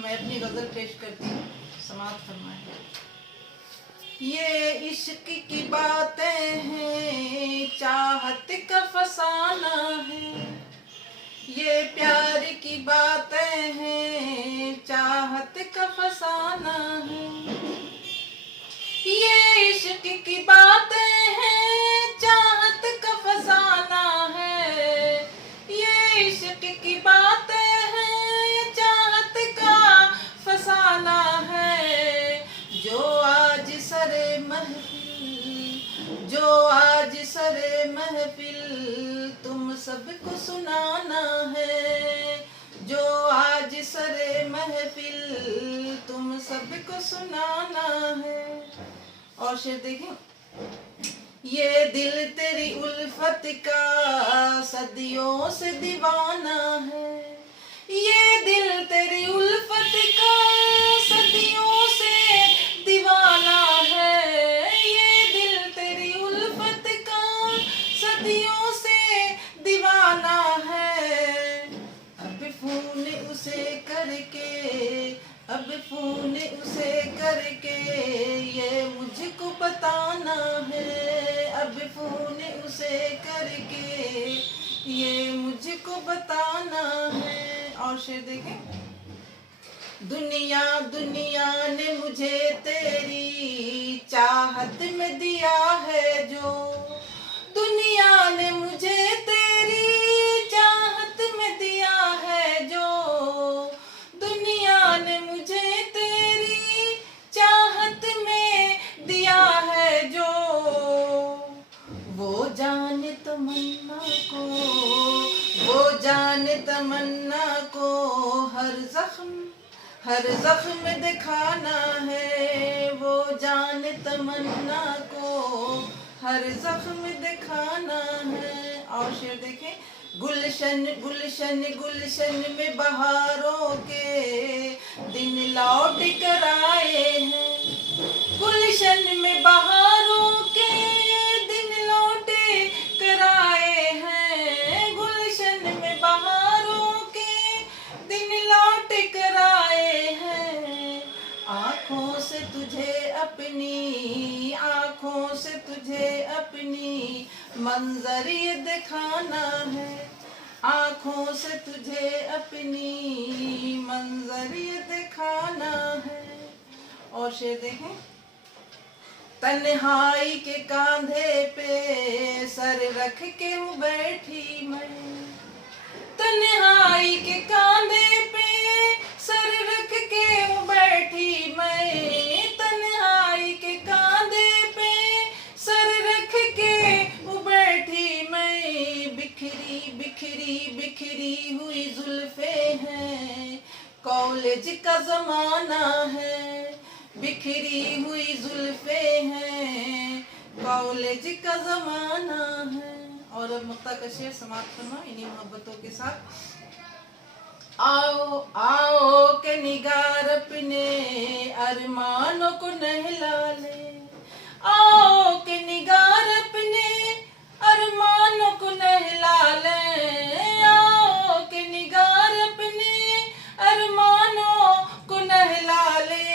मैं अपनी गजल पेश करती हूँ, समाप्त फरमाएं। ये इश्क की बातें हैं, चाहत का फसाना है। ये प्यार की बातें हैं, चाहत का फसाना है। ये इश्क की बातें हैं, चाहत का फसाना है। ये इश्क की बातें हैं, चाहत का फसाना है। जो आज सरे महफिल, जो आज सरे महफिल तुम सबको सुनाना है। जो आज सरे महफिल तुम सबको सुनाना है। और शेर देखें। ये दिल तेरी उल्फत का सदियों से दीवाना है। ये दिल तेरी उल्फत का सदियों से दीवाना है। ये दिल तेरी उल्फत का सदियों से दीवाना है। अब फोन उसे करके, अब फोन उसे करके ये मुझको बताना है। अब फोन उसे करके ये मुझको बताना है। और शेर देखें। दुनिया दुनिया ने मुझे तेरी चाहत में दिया है जो। दुनिया ने मुझे तेरी चाहत में दिया है जो। दुनिया ने मुझे तेरी चाहत में दिया है जो। वो जाने तमन्ना को, वो जाने तमन्ना को हर जख्म दिखाना है। वो जाने तमन्ना को हर जख्म दिखाना है। और शेर देखें। गुलशन गुलशन गुलशन में बहारों के दिन लौट कर आए हैं। गुलशन में बहारों के दिन लौट कर आए हैं। गुलशन में बहारों के दिन लौट कर आए हैं। आँखों से तुझे अपनी, आँखों से तुझे अपनी मंजर ये दिखाना है। आँखों से तुझे अपनी मंजर ये दिखाना है। और शेर देखें। तन्हाई के कांधे पे सर रख के बैठी मैं। तन्हाई के कांधे पे सर रख के बैठी मैं। तन्हाई के कांधे पे सर रख के बैठी मैं। बिखरी बिखरी बिखरी हुई जुल्फे हैं, कॉलेज का जमाना है। बिखरी हुई जुल्फे हैं, कॉलेज का जमाना है। और अब मुक्ता का शेर समाप्त करना इन्हीं मोहब्बतों के साथ। आओ आओ के निगार अपने अरमानों को नहला ले। आओ के निगार अपने अरमानों को नहला ले। आओ के निगार अपने अरमानों को नहला ले।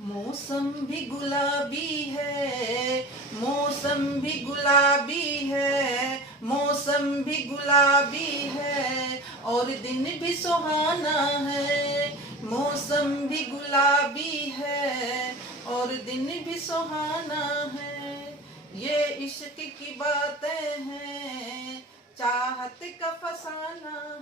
मौसम भी गुलाबी है, मौसम भी गुलाबी है। मौसम भी गुलाबी है और दिन भी सुहाना है। मौसम भी गुलाबी है और दिन भी सुहाना है। ये इश्क की बातें हैं, चाहत का फसाना